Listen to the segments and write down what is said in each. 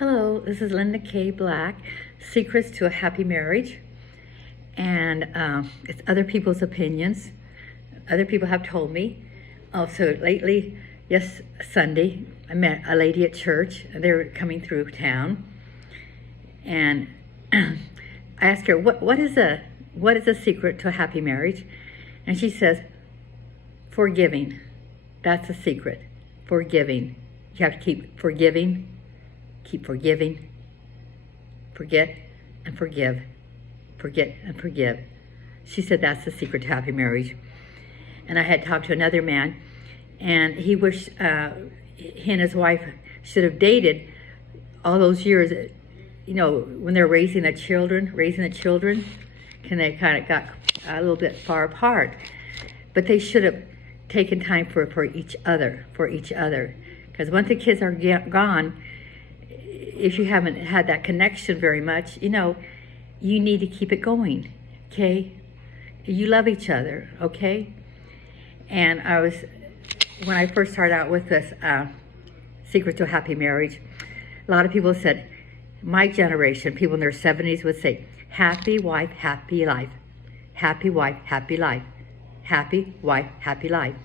Hello, this is Linda K. Black, Secrets to a Happy Marriage. And it's other people's opinions. Other people have told me. Also, lately, yes, Sunday, I met a lady at church. They were coming through town. And I asked her, what is a secret to a happy marriage? And she says, forgiving. That's a secret. Forgiving. You have to keep forgiving. Keep forgiving, forget and forgive, forget and forgive. She said that's the secret to happy marriage. And I had talked to another man, and he wished he and his wife should have dated all those years. You know, when they're raising the children, and they kind of got a little bit far apart. But they should have taken time for each other, because once the kids are gone, if you haven't had that connection very much, you know, you need to keep it going, okay? You love each other, okay? And when I first started out with this Secret to a Happy Marriage, a lot of people said, my generation, people in their 70s would say, happy wife, happy life. Happy wife, happy life. Happy wife, happy life.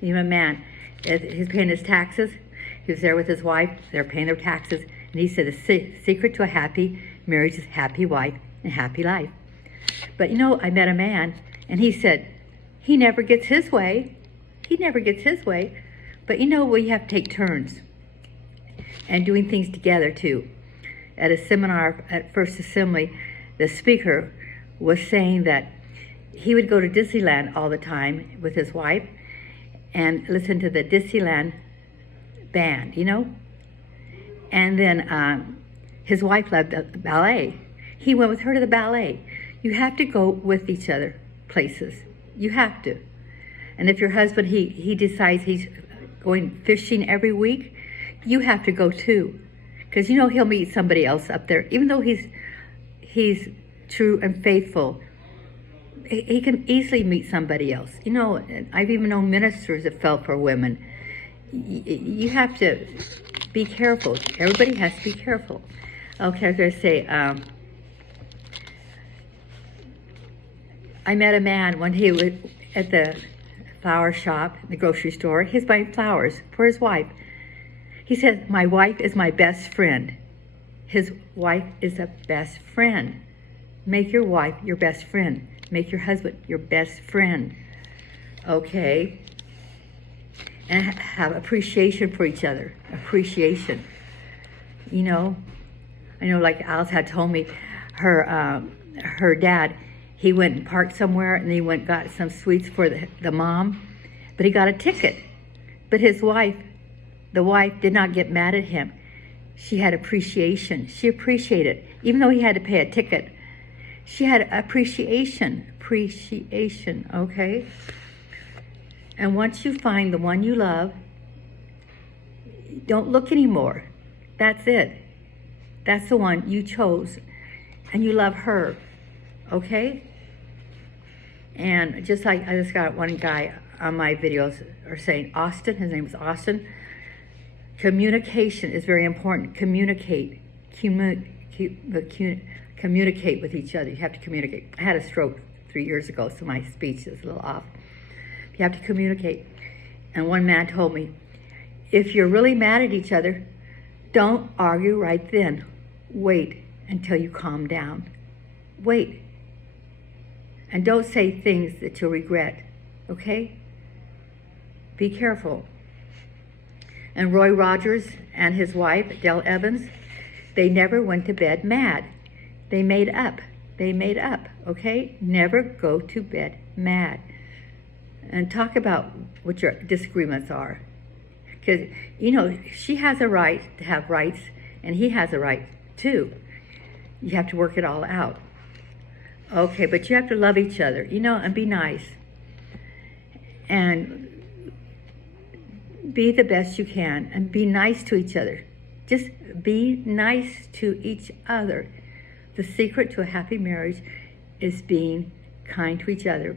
Even a man, he's paying his taxes. He was there with his wife. They're paying their taxes. And he said, the secret to a happy marriage is happy wife and happy life. But you know, I met a man, and he said, he never gets his way. He never gets his way. But you know, we have to take turns and doing things together too. At a seminar at First Assembly, the speaker was saying that he would go to Disneyland all the time with his wife and listen to the Disneyland band, you know? And then his wife loved the ballet. He went with her to the ballet. You have to go with each other places. You have to. And if your husband, he decides he's going fishing every week, you have to go too. Because you know he'll meet somebody else up there. Even though he's true and faithful, he can easily meet somebody else. You know, I've even known ministers that fell for women. You have to be careful. Everybody has to be careful. Okay, I was going to say, I met a man when he was at the flower shop, the grocery store. He's buying flowers for his wife. He said, my wife is my best friend. His wife is a best friend. Make your wife your best friend. Make your husband your best friend. Okay? And have appreciation for each other. Appreciation. You know, I know, like Alice had told me, her dad, he went and parked somewhere, and he went and got some sweets for the mom, but he got a ticket. But his wife, the wife, did not get mad at him. She had appreciation. She appreciated, even though he had to pay a ticket. She had appreciation. Appreciation. Okay. And once you find the one you love, don't look anymore. That's it. That's the one you chose. And you love her. Okay? And just like I just got one guy on my videos are saying, Austin, his name is Austin, communication is very important. Communicate with each other. You have to communicate. I had a stroke 3 years ago, so my speech is a little off. You have to communicate. And one man told me, if you're really mad at each other, don't argue right then. Wait until you calm down. Wait. And don't say things that you'll regret. Okay? Be careful. And Roy Rogers and his wife, Dell Evans, they never went to bed mad. They made up. They made up. Okay? Never go to bed mad. And talk about what your disagreements are. Because, you know, she has a right to have rights, and he has a right too. You have to work it all out. Okay, but you have to love each other, you know, and be nice. And be the best you can, and be nice to each other. Just be nice to each other. The secret to a happy marriage is being kind to each other.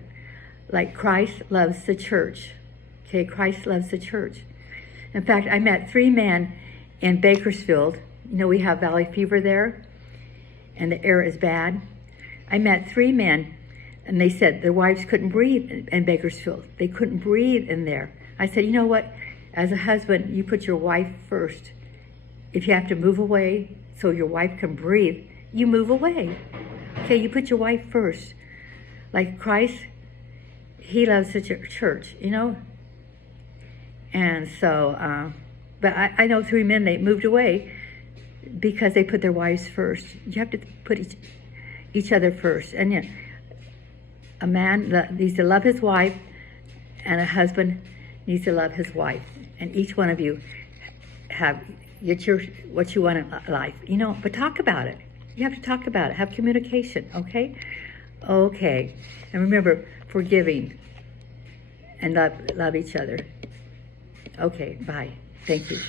Like Christ loves the church. Okay, Christ loves the church. In fact, I met 3 men in Bakersfield You know, we have valley fever there, and the air is bad. I met 3 men, and they said their wives couldn't breathe in Bakersfield. They couldn't breathe in there. I said, you know what? As a husband, you put your wife first. If you have to move away so your wife can breathe, you move away. Okay, you put your wife first. Like Christ, he loves the church, you know? And so, but I know 3 men, they moved away because they put their wives first. You have to put each other first. And yeah, a man needs to love his wife, and a husband needs to love his wife. And each one of you get what you want in life, you know, but talk about it. You have to talk about it. Have communication, okay? Okay. And remember, forgiving and love each other. Okay, bye. Thank you.